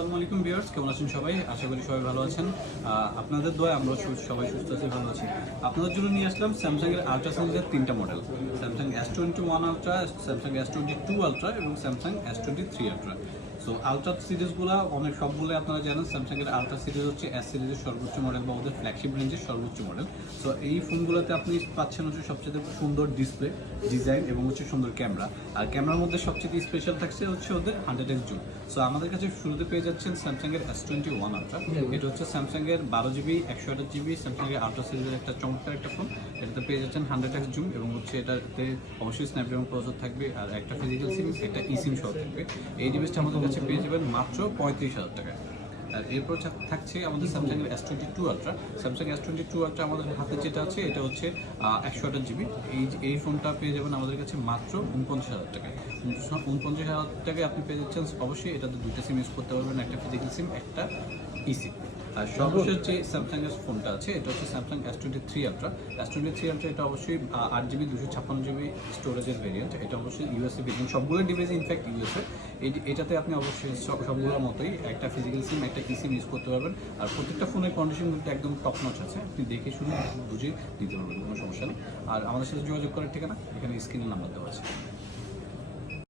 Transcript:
আসসালামু আলাইকুম ভিউয়ার্স, কেমন আছেন সবাই? আশা করি সবাই ভালো আছেন। আপনাদের দোয়ায় আমরা সবাই সুস্থ আছি, ভালো আছি। আপনাদের জন্য নিয়ে আসলাম স্যামসাং এর আলট্রা সিরিজের 3টা মডেল, Samsung S21 ultra, Samsung S22 ultra এবং Samsung S23 ultra. So ultra সিরিজগুলো সবগুলো আপনারা জানেন, স্যামসাং এর আলট্রা সিরিজ হচ্ছে এস সিরিজের সর্বোচ্চ মডেল বা ওদের ফ্ল্যাগশিপ রেঞ্জের সর্বোচ্চ মডেল। সো এই ফোনগুলোতে আপনি পাচ্ছেন হচ্ছে সবচেয়ে সুন্দর ডিসপ্লে ডিজাইন এবং হচ্ছে সুন্দর ক্যামেরা। আর ক্যামেরার মধ্যে সবচেয়ে স্পেশাল থাকছে হচ্ছে ওদের 100x জুম। সো আমাদের কাছে শুরুতে পেয়ে যাচ্ছেন স্যামসাং এর S21 আলট্রা। এটা হচ্ছে স্যামসাং এর 12GB 128GB স্যামসাং এর আলট্রা সিরিজের একটা চমৎকার একটা ফোন। এটাতে পেয়ে যাচ্ছেন 100x জুম এবং হচ্ছে এটাতে অবশ্যই স্ন্যাপড্রাগন প্রসেসর থাকবে আর একটা ফিজিক্যাল সিম, একটা ইসিম সহ থাকবে। এই ডিভাইসটা আমাদের কাছে পেয়ে যাবেন মাত্র 35,000 টাকায়। আর এরপর থাকছে আমাদের স্যামসাং এর S22 ultra. Samsung S22 ultra আমাদের হাতে যেটা আছে এটা হচ্ছে 128GB। এই ফোনটা পেয়ে যাবেন আমাদের কাছে মাত্র 49,000 টাকায়। 49,000 টাকায় আপনি পেয়ে যাচ্ছেন অবশ্যই এটাতে দুইটা সিম ইউজ করতে পারবেন, একটা ফিজিক্যাল সিম, একটা ইসিম। আর সর্বশেষ যে স্যামসাং এর ফোনটা আছে এটা হচ্ছে Samsung S23 ultra. S23 ultra এটা অবশ্যই 8GB 256GB স্টোরেজের ভেরিয়েন্ট। এটা অবশ্যই ইউএসএ ভেরিয়েন্ট, সবগুলো ডিভাইস ইনফ্যাক্ট ইউএসএ। এটাতে আপনি অবশ্যই সবগুলোর মতোই একটা ফিজিক্যাল সিম, একটা ইসিম ইউজ করতে পারবেন। আর প্রত্যেকটা ফোনের কন্ডিশন কিন্তু একদম টপ নচ আছে, আপনি দেখে শুনে বুঝে নিতে পারবেন, কোনো সমস্যা নেই। আর আমাদের সাথে যোগাযোগ করার ঠিকানা এখানে স্ক্রিনে নাম্বার দেওয়া আছে।